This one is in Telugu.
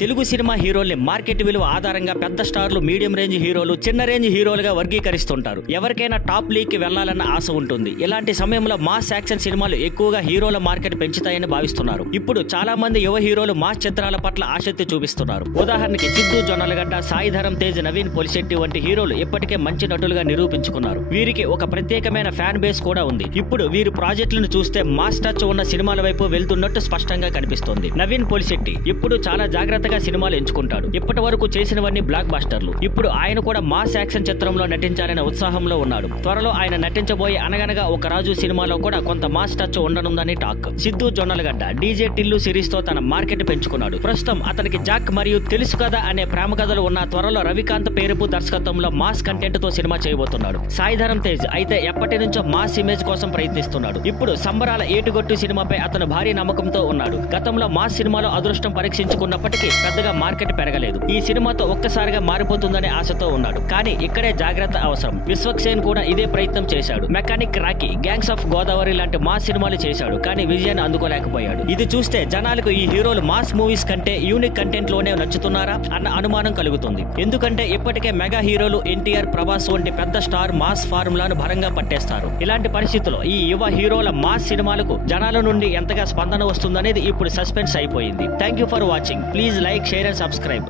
తెలుగు సినిమా హీరోల్ని మార్కెట్ విలువ ఆధారంగా పెద్ద స్టార్లు, మీడియం రేంజ్ హీరోలు, చిన్న రేంజ్ హీరోలుగా వర్గీకరిస్తుంటారు. ఎవరికైనా టాప్ లీగ్ కి వెళ్లాలన్న ఆశ ఉంటుంది. ఇలాంటి సమయంలో మాస్ యాక్షన్ సినిమాలు ఎక్కువగా హీరోల మార్కెట్ పెంచుతాయని భావిస్తున్నారు. ఇప్పుడు చాలా మంది యువ హీరోలు మాస్ చిత్రాల పట్ల ఆసక్తి చూపిస్తున్నారు. ఉదాహరణకి సిద్ధు జొన్నలగడ్డ, సాయి ధరమ్ తేజ్, నవీన్ పొలిశెట్టి వంటి హీరోలు ఇప్పటికే మంచి నటులుగా నిరూపించుకున్నారు. వీరికి ఒక ప్రత్యేకమైన ఫ్యాన్ బేస్ కూడా ఉంది. ఇప్పుడు వీరి ప్రాజెక్టులను చూస్తే మాస్ టచ్ ఉన్న సినిమాల వైపు వెళ్తున్నట్టు స్పష్టంగా కనిపిస్తోంది. నవీన్ పొలిశెట్టి ఇప్పుడు చాలా జాగ్రత్తగా సినిమాలు ఎంచుకుంటాడు. ఇప్పటి వరకు చేసినవన్నీ బ్లాక్ బాస్టర్లు. ఇప్పుడు ఆయన కూడా మాస్ యాక్షన్ చిత్రంలో నటించాలనే ఉత్సాహంలో ఉన్నాడు. త్వరలో ఆయన నటించబోయే అనగనగా ఒక రాజు సినిమాలో కూడా కొంత మాస్ టచ్ ఉండనుందని talk. Siddhu Jonnalagadda DJ Tillu series తో తన మార్కెట్ పెంచుకున్నాడు. ప్రస్తుతం అతనికి జాక్ మరియు తెలుసు కదా అనే ప్రేమ కథలు ఉన్న త్వరలో రవికాంత్ పేరుపు దర్శకత్వంలో మాస్ కంటెంట్ తో సినిమా చేయబోతున్నాడు. సాయి ధరమ్ తేజ్ అయితే ఎప్పటి నుంచో మాస్ ఇమేజ్ కోసం ప్రయత్నిస్తున్నాడు. ఇప్పుడు సంబరాల ఏటుగొట్టు సినిమాపై అతను భారీ నమ్మకంతో ఉన్నాడు. గతంలో మాస్ సినిమాలో అదృష్టం పరీక్షించుకున్నప్పటికీ పెద్దగా మార్కెట్ పెరగలేదు. ఈ సినిమాతో ఒక్కసారిగా మారిపోతుందనే ఆశతో ఉన్నాడు. కానీ ఇక్కడే జాగ్రత్త అవసరం. విశ్వక్సేన్ కూడా ఇదే ప్రయత్నం చేశాడు. Mechanic Rocky, gangs of Godavari లాంటి మాస్ సినిమాలు చేశాడు. కానీ విజయాన్ని అందుకోలేకపోయాడు. ఇది చూస్తే జనాలకు ఈ హీరోలు మాస్ మూవీస్ కంటే యూనిక్ కంటెంట్ లోనే నచ్చుతున్నారా అన్న అనుమానం కలుగుతుంది. ఎందుకంటే ఇప్పటికే మెగా హీరోలు ఎన్టీఆర్, ప్రభాస్ వంటి పెద్ద స్టార్ మాస్ ఫార్ములాను భరంగా పట్టేస్తారు. ఇలాంటి పరిస్థితుల్లో ఈ యువ హీరోల మాస్ సినిమాలకు జనాల నుండి ఎంతగా స్పందన వస్తుందనేది ఇప్పుడు సస్పెన్స్ అయిపోయింది. Thank you for watching. Please like, share and subscribe.